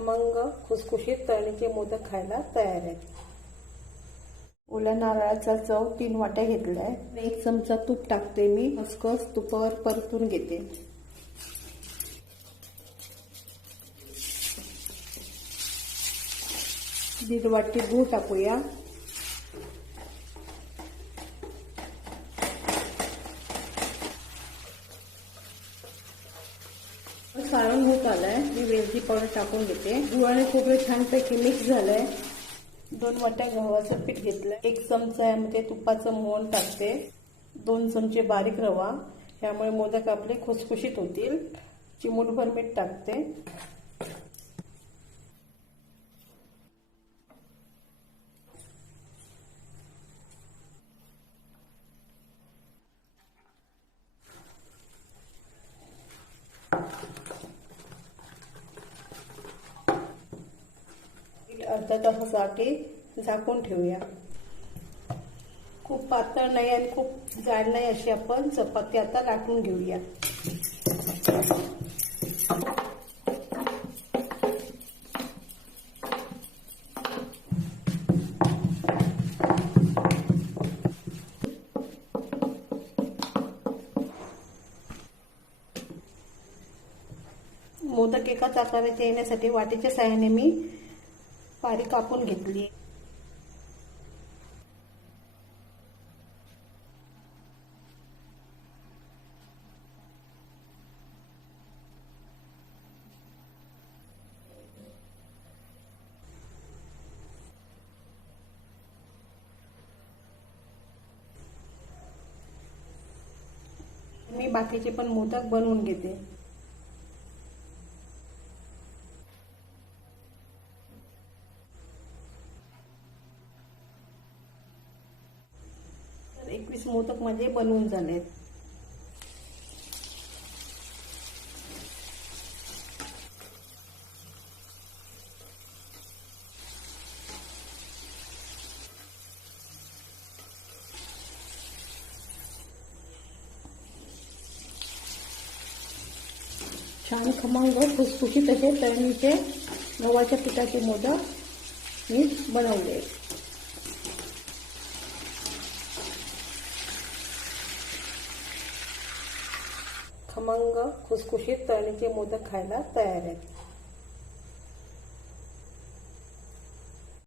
खमंग खुसखुशीत तळणीचे मोदक खायला तयार आहेत. ओल्या नारळाचा चव तीन वाट्या घेतलाय. एक चमचा तूप टाकते मी. खसखस तुपावर परतून घेते. दीड वाटी गूळ टाकूया. सारण होत आलंय. मी वेलची पावडर टाकून घेते. गुळाने खोबरं छानपैकी मिक्स झालंय. दोन वाट्या गव्हाचं पीठ घेतलंय. एक चमचा यामध्ये तुपाचं मोहन टाकते. दोन चमचे बारीक रवा. यामुळे मोदक आपले खुसखुशीत होतील. चिमूटभर मीठ टाकते. अर्धा तासासाठी झाकून ठेवूया. खूप पातळ नाही आणि खूप जाड नाही अशी आपण चपाती आता लाटून घेऊया. मोदक एकाच आकाराचे येण्यासाठी वाटीच्या साह्याने मी पारी कापून घेतली. मी बाकीचे पण मोदक बनवून घेते. एकवीस मोदक माझे बनवून झालेत. छान खमंग फुसफुशीत असे तळणीचे गव्हाच्या पिठाचे मोदक मी बनवले. खमंग खुसखुशीत तळणीचे मोदक खायला तयार आहेत.